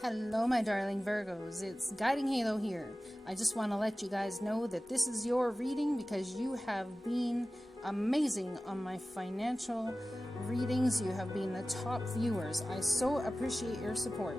Hello my darling Virgos, it's GuidingHalo here. I just want to let you guys know that this is your reading because you have been amazing on my financial readings. You have been the top viewers. I so appreciate your support.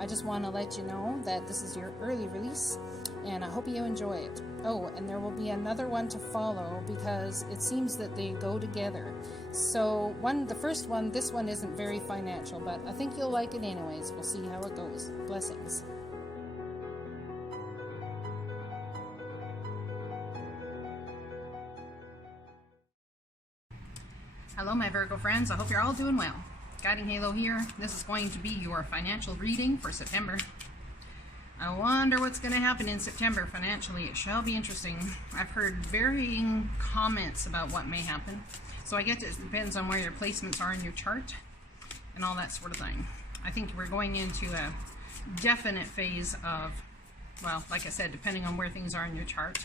I just want to let you know that this is your early release and I hope you enjoy it. Oh, and there will be another one to follow because it seems that they go together. So the first one, this one isn't very financial, but I think you'll like it anyways. We'll see how it goes. Blessings. Hello my Virgo friends, I hope you're all doing well. GuidingHalo here. This is going to be your financial reading for September. I wonder what's going to happen in September financially. It shall be interesting. I've heard varying comments about what may happen. So I guess it depends on where your placements are in your chart and all that sort of thing. I think we're going into a definite phase of, well, like I said, depending on where things are in your chart.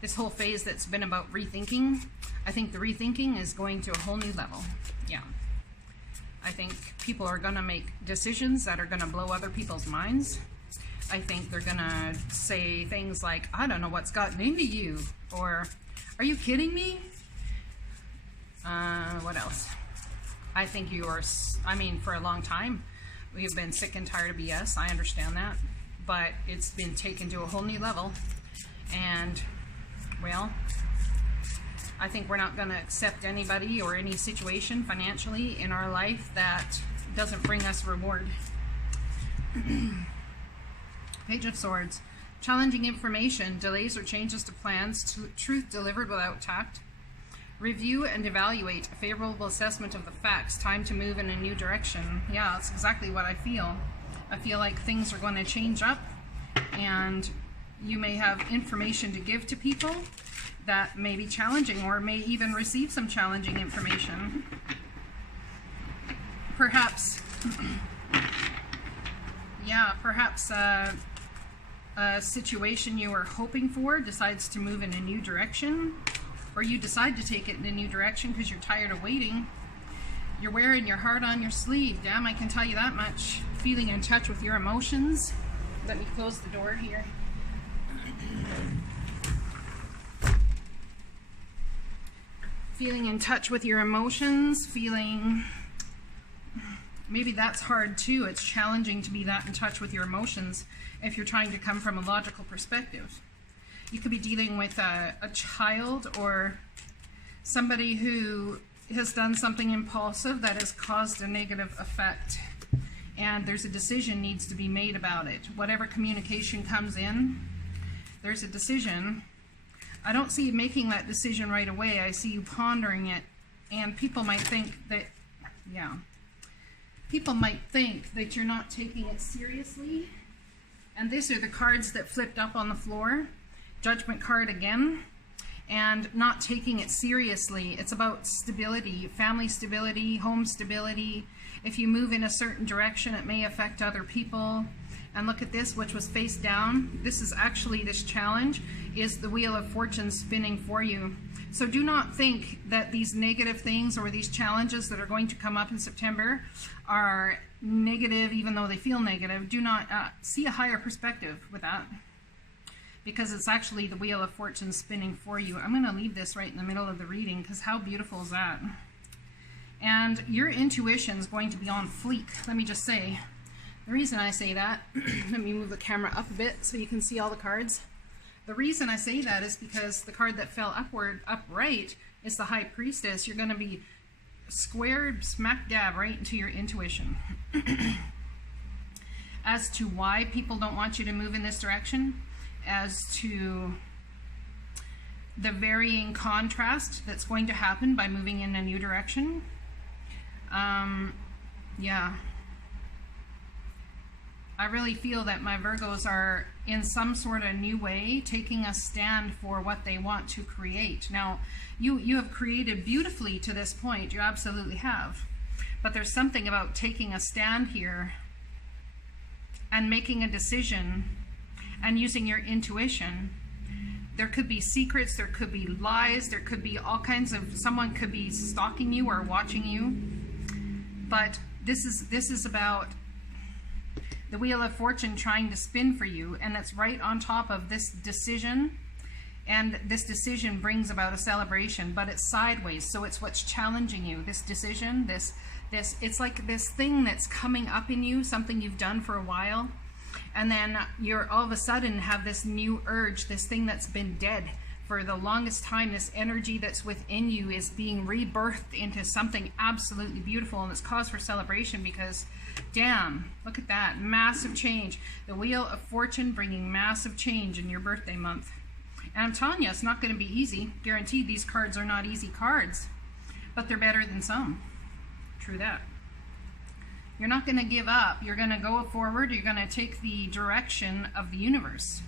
This whole phase that's been about rethinking, I think the rethinking is going to a whole new level. Yeah. I think people are going to make decisions that are going to blow other people's minds. I think they're going to say things like, I don't know what's gotten into you, or are you kidding me? What else? I think for a long time, we've been sick and tired of BS. I understand that, but it's been taken to a whole new level. And, well, I think we're not going to accept anybody or any situation financially in our life that doesn't bring us reward. Page of Swords. Challenging information, delays or changes to plans, truth delivered without tact. Review and evaluate, a favorable assessment of the facts, time to move in a new direction. Yeah, that's exactly what I feel. I feel like things are going to change up and you may have information to give to people that may be challenging or may even receive some challenging information. Perhaps, yeah, perhaps a situation you were hoping for decides to move in a new direction, or you decide to take it in a new direction because you're tired of waiting. You're wearing your heart on your sleeve. Damn, I can tell you that much. Feeling in touch with your emotions. Let me close the door here. Feeling in touch with your emotions, maybe that's hard too. It's challenging to be that in touch with your emotions if you're trying to come from a logical perspective. You could be dealing with a child or somebody who has done something impulsive that has caused a negative effect, and there's a decision needs to be made about it. Whatever communication comes in, there's a decision. I don't see you making that decision right away. I see you pondering it, and people might think that, yeah, people might think that you're not taking it seriously. And these are the cards that flipped up on the floor. Judgment card again, and not taking it seriously. It's about stability, family stability, home stability. If you move in a certain direction, it may affect other people. And look at this, which was face down. This is actually, this challenge is the Wheel of Fortune spinning for you. So do not think that these negative things or these challenges that are going to come up in September are negative, even though they feel negative. Do not see a higher perspective with that, because it's actually the Wheel of Fortune spinning for you. I'm going to leave this right in the middle of the reading because how beautiful is that? And your intuition is going to be on fleek. Let me just say, the reason I say that, let me move the camera up a bit so you can see all the cards. The reason I say that is because the card that fell upright is the High Priestess. You're going to be squared smack dab right into your intuition. As to why people don't want you to move in this direction, as to the varying contrast that's going to happen by moving in a new direction. Yeah. I really feel that my Virgos are in some sort of new way taking a stand for what they want to create. Now, you have created beautifully to this point. You absolutely have. But there's something about taking a stand here and making a decision and using your intuition. There could be secrets, there could be lies, there could be all kinds of, someone could be stalking you or watching you. But this is about the Wheel of Fortune trying to spin for you, and it's right on top of this decision. And this decision brings about a celebration, but it's sideways, so it's what's challenging you. This decision, this it's like this thing that's coming up in you, something you've done for a while, and then you're all of a sudden have this new urge, this thing that's been dead for the longest time. This energy that's within you is being rebirthed into something absolutely beautiful, and it's cause for celebration because, damn, look at that, massive change. The Wheel of Fortune bringing massive change in your birthday month. And I'm telling you, it's not going to be easy. Guaranteed, these cards are not easy cards, but they're better than some. True that. You're not going to give up. You're going to go forward. You're going to take the direction of the universe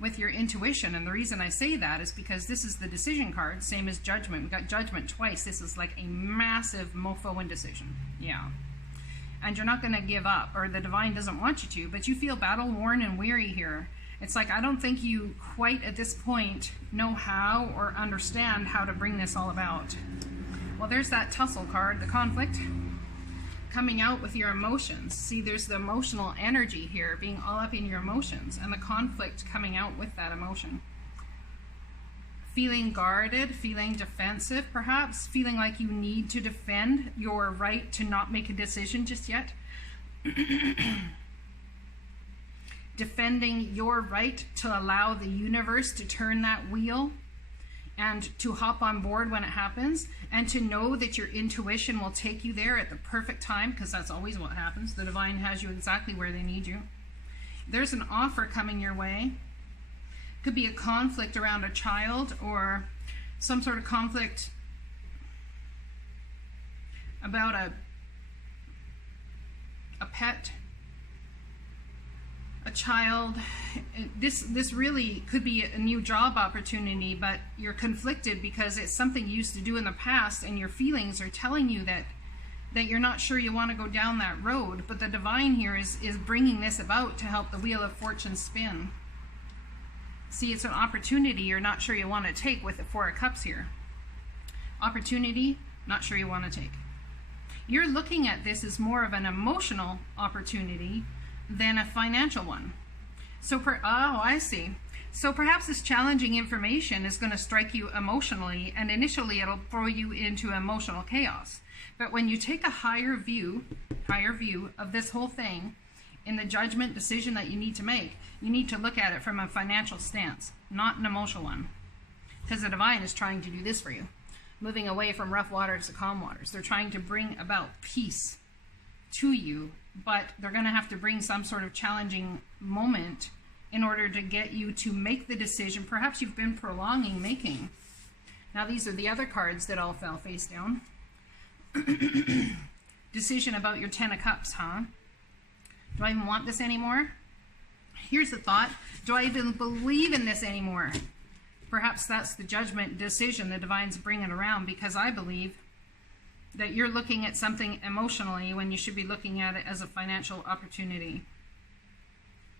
with your intuition. And the reason I say that is because this is the decision card, same as Judgment. We got Judgment twice. This is like a massive mofo indecision. Yeah. And you're not going to give up, or the divine doesn't want you to, but you feel battle worn and weary here. It's like, I don't think you quite at this point know how or understand how to bring this all about. Well, there's that tussle card, the conflict, coming out with your emotions. See, there's the emotional energy here, being all up in your emotions, and the conflict coming out with that emotion. Feeling guarded, feeling defensive, perhaps, feeling like you need to defend your right to not make a decision just yet. Defending your right to allow the universe to turn that wheel and to hop on board when it happens, and to know that your intuition will take you there at the perfect time, because that's always what happens. The divine has you exactly where they need you. There's an offer coming your way. Could be a conflict around a child, or some sort of conflict about a pet, a child. This really could be a new job opportunity, but you're conflicted because it's something you used to do in the past, and your feelings are telling you that you're not sure you want to go down that road. But the divine here is bringing this about to help the Wheel of Fortune spin. See, it's an opportunity you're not sure you want to take with the Four of Cups here. Opportunity, not sure you want to take. You're looking at this as more of an emotional opportunity than a financial one. So, I see. So perhaps this challenging information is going to strike you emotionally, and initially it'll throw you into emotional chaos. But when you take a higher view of this whole thing, in the judgment decision that you need to make, you need to look at it from a financial stance, not an emotional one. Because the divine is trying to do this for you, moving away from rough waters to calm waters. They're trying to bring about peace to you, but they're going to have to bring some sort of challenging moment in order to get you to make the decision perhaps you've been prolonging making. Now, these are the other cards that all fell face down. Decision about your Ten of Cups, huh? Do I even want this anymore? Here's the thought. Do I even believe in this anymore? Perhaps that's the judgment decision the divine's bringing around, because I believe that you're looking at something emotionally when you should be looking at it as a financial opportunity.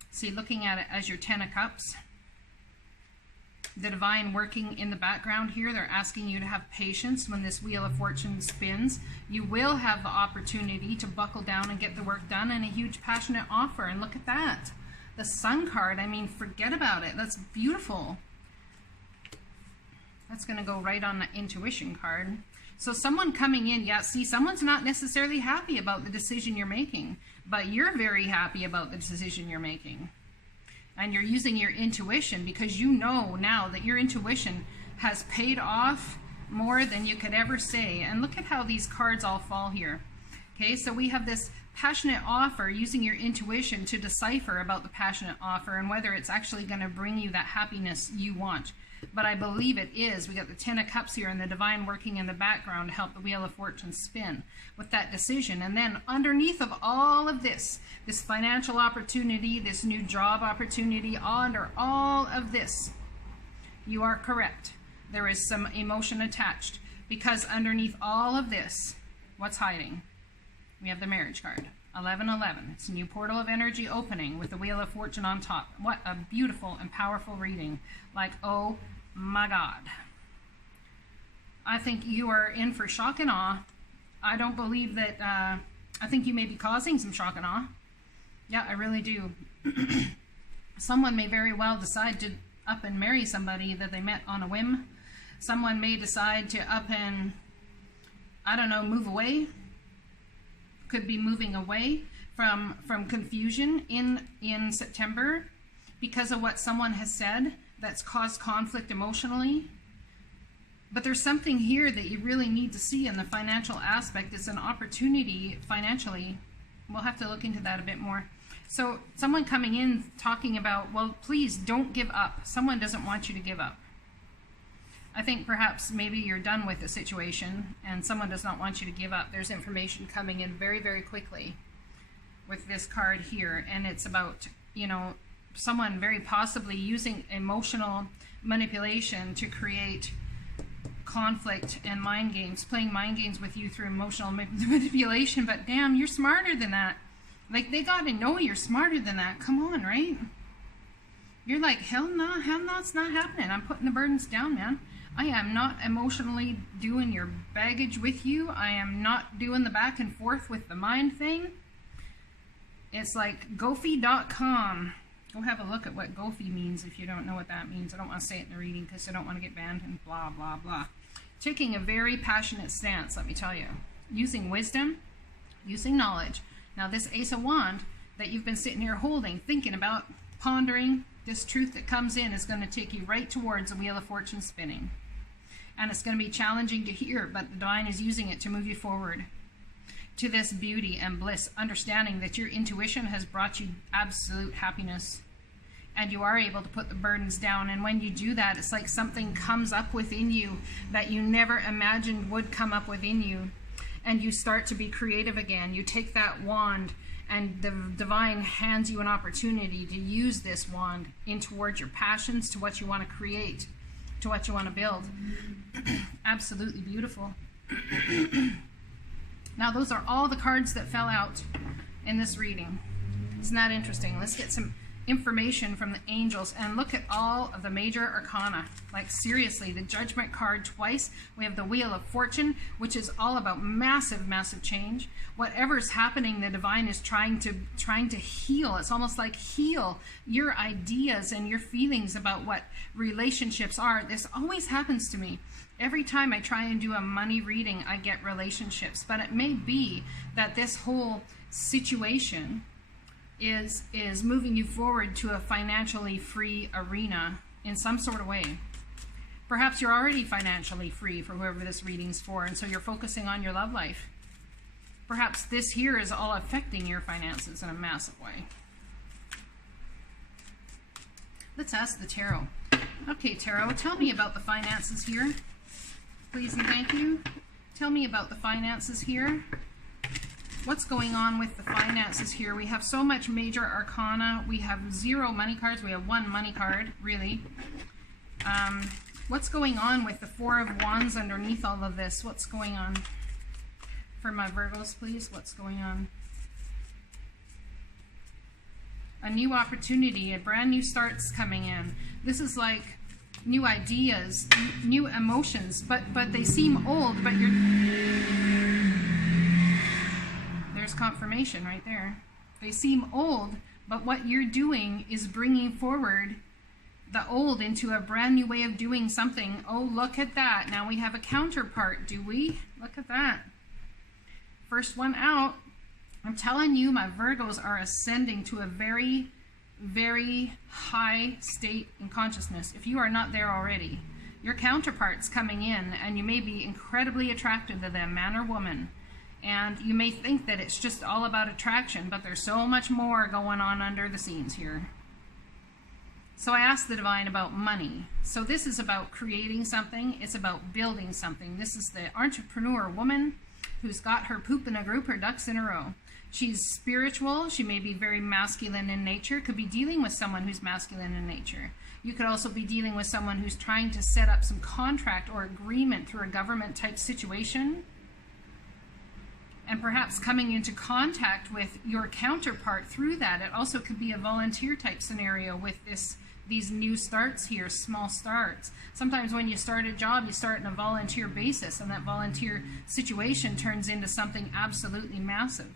See, looking at it as your Ten of Cups, the divine working in the background here, they're asking you to have patience when this Wheel of Fortune spins. You will have the opportunity to buckle down and get the work done, and a huge passionate offer. And look at that. The Sun card, I mean, forget about it. That's beautiful. That's going to go right on the intuition card. So someone coming in, yeah, see, someone's not necessarily happy about the decision you're making, but you're very happy about the decision you're making. And you're using your intuition because you know now that your intuition has paid off more than you could ever say. And look at how these cards all fall here. Okay, so we have this passionate offer, using your intuition to decipher about the passionate offer and whether it's actually going to bring you that happiness you want. but I believe it is. We got the Ten of Cups here and the Divine working in the background to help the Wheel of Fortune spin with that decision. And then underneath of all of this financial opportunity, this new job opportunity, under all of this, you are correct. There is some emotion attached, because underneath all of this, what's hiding? We have the Marriage card. 1111. It's a new portal of energy opening with the Wheel of Fortune on top. What a beautiful and powerful reading. Like, oh my God. I think you are in for shock and awe. I don't believe that, I think you may be causing some shock and awe. Yeah, I really do. Someone may very well decide to up and marry somebody that they met on a whim. Someone may decide to up and, I don't know, move away. Could be moving away from confusion in September because of what someone has said that's caused conflict emotionally. But there's something here that you really need to see in the financial aspect. It's an opportunity financially. We'll have to look into that a bit more. So someone coming in talking about, well, please don't give up. Someone doesn't want you to give up. I think perhaps maybe you're done with the situation and someone does not want you to give up. There's information coming in very, very quickly with this card here. And it's about, you know, someone very possibly using emotional manipulation to create conflict and mind games, playing mind games with you through emotional manipulation. But damn, you're smarter than that. Like, they got to know you're smarter than that. Come on, right? You're like, hell no, it's not happening. I'm putting the burdens down, man. I am not emotionally doing your baggage with you. I am not doing the back and forth with the mind thing. It's like Gofi.com. Go have a look at what Gofi means if you don't know what that means. I don't want to say it in the reading because I don't want to get banned and blah, blah, blah. Taking a very passionate stance, let me tell you. Using wisdom, using knowledge. Now this Ace of Wands that you've been sitting here holding, thinking about, pondering, this truth that comes in is going to take you right towards the Wheel of Fortune spinning. And it's going to be challenging to hear, but the Divine is using it to move you forward to this beauty and bliss, understanding that your intuition has brought you absolute happiness. And you are able to put the burdens down. And when you do that, it's like something comes up within you that you never imagined would come up within you. And you start to be creative again. You take that wand and the Divine hands you an opportunity to use this wand in towards your passions, to what you want to create, to what you want to build. Absolutely beautiful. Now those are all the cards that fell out in this reading. Isn't that interesting? Let's get some information from the angels and look at all of the major arcana. Like, seriously, the Judgment card twice. We have the Wheel of Fortune, which is all about massive, massive change. Whatever's happening, the Divine is trying to heal. It's almost like heal your ideas and your feelings about what relationships are. This always happens to me. Every time I try and do a money reading, I get relationships. But it may be that this whole situation is moving you forward to a financially free arena in some sort of way. Perhaps you're already financially free for whoever this reading's for, and so you're focusing on your love life. Perhaps this here is all affecting your finances in a massive way. Let's ask the tarot. Okay, tarot, tell me about the finances here. Please and thank you. Tell me about the finances here. What's going on with the finances here? We have so much major arcana. We have 0 money cards. We have 1 money card, really. What's going on with the 4 of Wands underneath all of this? What's going on? For my Virgos, please. What's going on? A new opportunity, a brand new start's coming in. This is like new ideas, new emotions, but they seem old, but you're... There's confirmation right there. They seem old, but what you're doing is bringing forward the old into a brand new way of doing something. Oh, look at that. Now we have a counterpart, do we? Look at that. First one out. I'm telling you, my Virgos are ascending to a very, very high state in consciousness. If you are not there already, your counterpart's coming in, and you may be incredibly attracted to them, man or woman. And you may think that it's just all about attraction, but there's so much more going on under the scenes here. So I asked the divine about money. So this is about creating something. It's about building something. This is the entrepreneur woman who's got her poop in a group, her ducks in a row. She's spiritual. She may be very masculine in nature. Could be dealing with someone who's masculine in nature. You could also be dealing with someone who's trying to set up some contract or agreement through a government type situation. And perhaps coming into contact with your counterpart through that. It also could be a volunteer type scenario with these new starts here, small starts. Sometimes when you start a job, you start on a volunteer basis, and that volunteer situation turns into something absolutely massive.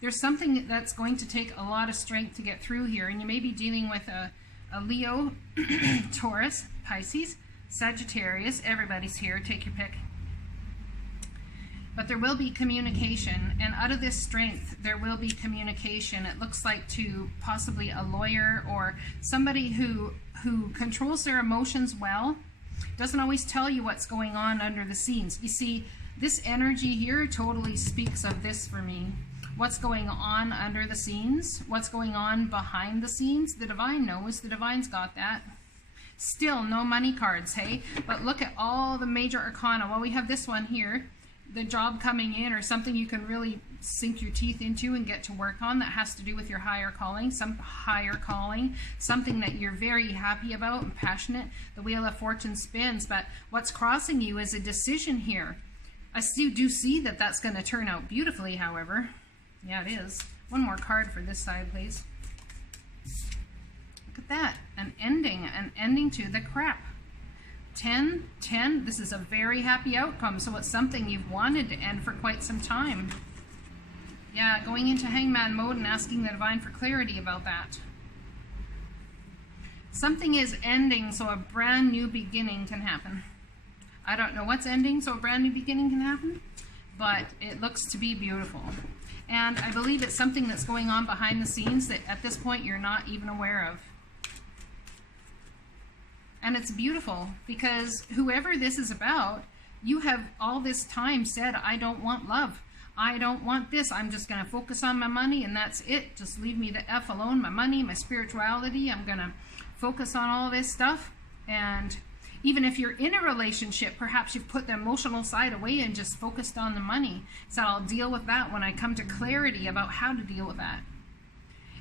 There's something that's going to take a lot of strength to get through here, and you may be dealing with a Leo, Taurus, Pisces, Sagittarius. Everybody's here, take your pick. But there will be communication, and out of this strength, there will be communication. It looks like to possibly a lawyer or somebody who controls their emotions well, doesn't always tell you what's going on under the scenes. You see, this energy here totally speaks of this for me. What's going on under the scenes, what's going on behind the scenes, the divine knows, the divine's got that. Still, no money cards, hey? But look at all the major arcana. Well, we have this one here. The job coming in, or something you can really sink your teeth into and get to work on that has to do with your higher calling, some higher calling, something that you're very happy about and passionate. The Wheel of Fortune spins, but what's crossing you is a decision here. I do see that that's going to turn out beautifully, however. Yeah, it is. One more card for this side, please. Look at that. An ending to the crap. 10, this is a very happy outcome, so it's something you've wanted to end for quite some time. Yeah, going into hangman mode and asking the divine for clarity about that. Something is ending so a brand new beginning can happen. I don't know what's ending so a brand new beginning can happen, but it looks to be beautiful. And I believe it's something that's going on behind the scenes that at this point you're not even aware of. And it's beautiful because whoever this is about, you have all this time said, I don't want love. I don't want this. I'm just going to focus on my money and that's it. Just leave me the F alone. My money, my spirituality. I'm going to focus on all this stuff. And even if you're in a relationship, perhaps you've put the emotional side away and just focused on the money. So I'll deal with that when I come to clarity about how to deal with that.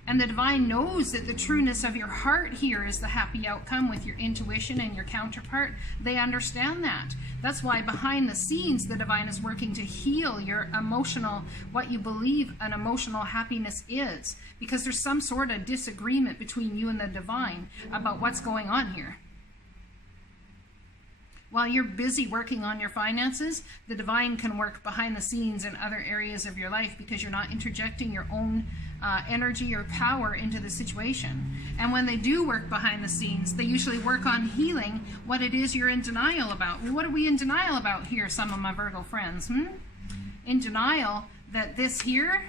And the divine knows that the trueness of your heart here is the happy outcome with your intuition and your counterpart. They understand that. That's why behind the scenes, the divine is working to heal your emotional, what you believe an emotional happiness is. Because there's some sort of disagreement between you and the divine about what's going on here. While you're busy working on your finances, the divine can work behind the scenes in other areas of your life because you're not interjecting your own energy or power into the situation. And when they do work behind the scenes, they usually work on healing what it is you're in denial about. Well, what are we in denial about here, some of my Virgo friends? In denial that this here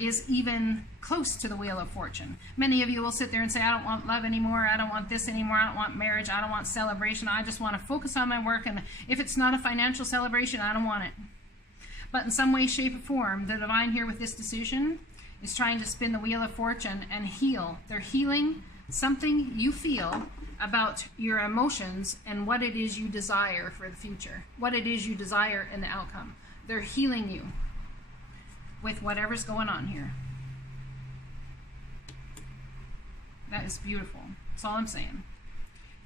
is even close to the Wheel of Fortune. Many of you will sit there and say, I don't want love anymore, I don't want this anymore, I don't want marriage, I don't want celebration, I just want to focus on my work, and if it's not a financial celebration, I don't want it. But in some way, shape, or form, the divine here with this decision is trying to spin the Wheel of Fortune and heal. They're healing something you feel about your emotions and what it is you desire for the future, what it is you desire in the outcome. They're healing you with whatever's going on here. That is beautiful. That's all I'm saying.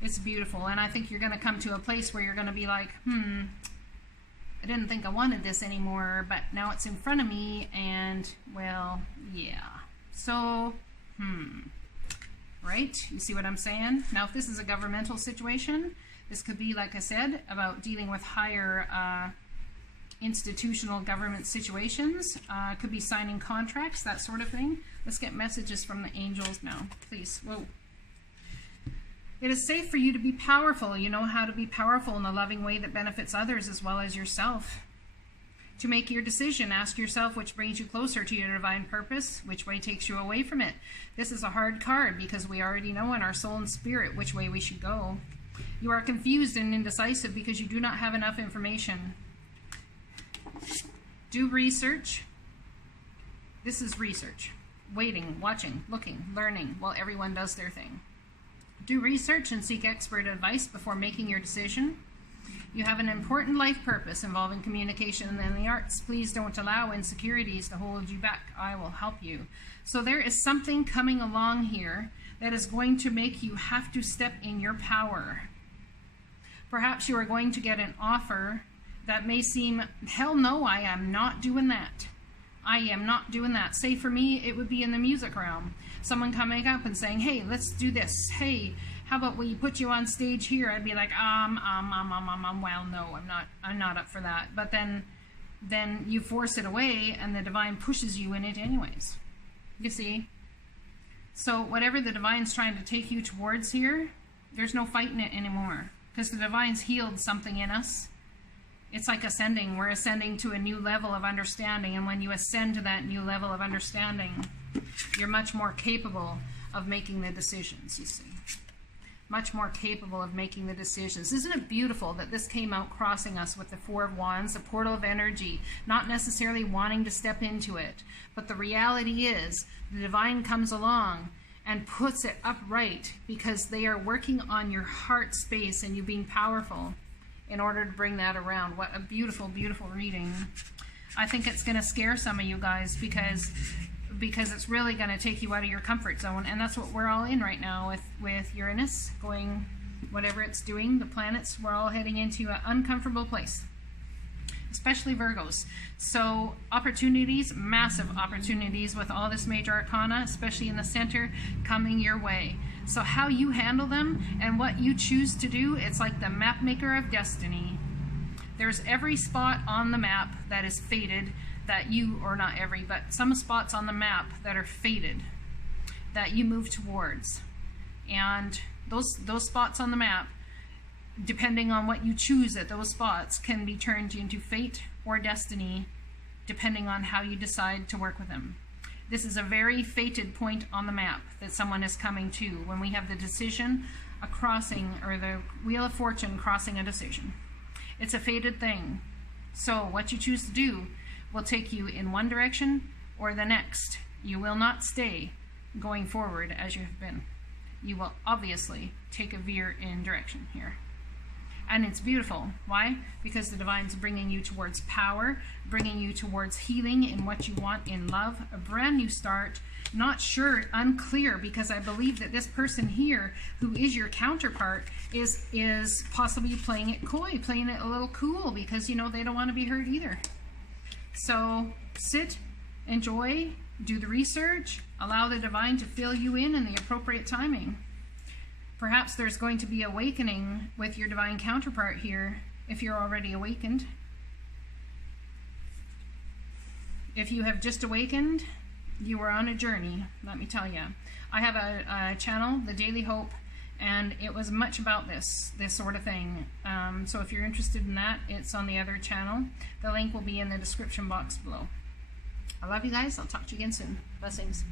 It's beautiful. And I think you're going to come to a place where you're going to be like, I didn't think I wanted this anymore, but now it's in front of me, and, well, yeah. So, right? You see what I'm saying? Now, if this is a governmental situation, this could be, like I said, about dealing with higher institutional government situations. It could be signing contracts, that sort of thing. Let's get messages from the angels now, please. Whoa. It is safe for you to be powerful. You know how to be powerful in a loving way that benefits others as well as yourself. To make your decision, ask yourself which brings you closer to your divine purpose, which way takes you away from it. This is a hard card because we already know in our soul and spirit which way we should go. You are confused and indecisive because you do not have enough information. Do research. This is research. Waiting, watching, looking, learning while everyone does their thing. Do research and seek expert advice before making your decision. You have an important life purpose involving communication and the arts. Please don't allow insecurities to hold you back. I will help you. So there is something coming along here that is going to make you have to step in your power. Perhaps you are going to get an offer that may seem, hell no, I am not doing that. I am not doing that. Say for me, it would be in the music realm. Someone coming up and saying, hey, let's do this. Hey, how about we put you on stage here? I'd be like, well, no, I'm not up for that. But then you force it away and the divine pushes you in it anyways. You see? So whatever the divine's trying to take you towards here, there's no fighting it anymore. Because the divine's healed something in us. It's like ascending. We're ascending to a new level of understanding. And when you ascend to that new level of understanding, you're much more capable of making the decisions, you see. Much more capable of making the decisions. Isn't it beautiful that this came out crossing us with the Four of Wands, the portal of energy, not necessarily wanting to step into it. But the reality is, the divine comes along and puts it upright because they are working on your heart space and you being powerful in order to bring that around. What a beautiful, beautiful reading. I think it's going to scare some of you guys because it's really going to take you out of your comfort zone, and that's what we're all in right now with Uranus going whatever it's doing. The planets, we're all heading into an uncomfortable place, especially Virgos. So opportunities, massive opportunities with all this major arcana, especially in the center, coming your way. So how you handle them and what you choose to do, it's like the map maker of destiny. There's every spot on the map that is fated that you, or not every, but some spots on the map that are fated that you move towards. And those spots on the map, depending on what you choose at those spots, can be turned into fate or destiny, depending on how you decide to work with them. This is a very fated point on the map that someone is coming to when we have the decision, a crossing, or the Wheel of Fortune crossing a decision. It's a fated thing. So what you choose to do will take you in one direction or the next. You will not stay going forward as you have been. You will obviously take a veer in direction here. And it's beautiful. Why? Because the divine's bringing you towards power, bringing you towards healing in what you want in love, a brand new start. Not sure, unclear, because I believe that this person here, who is your counterpart, is possibly playing it coy, playing it a little cool, because, you know, they don't want to be hurt either. So sit, enjoy, do the research, allow the divine to fill you in the appropriate timing. Perhaps there's going to be awakening with your divine counterpart here if you're already awakened. If you have just awakened, you are on a journey, let me tell you. I have a channel, The Daily Hope, and it was much about this sort of thing. So if you're interested in that, it's on the other channel. The link will be in the description box below. I love you guys. I'll talk to you again soon. Blessings.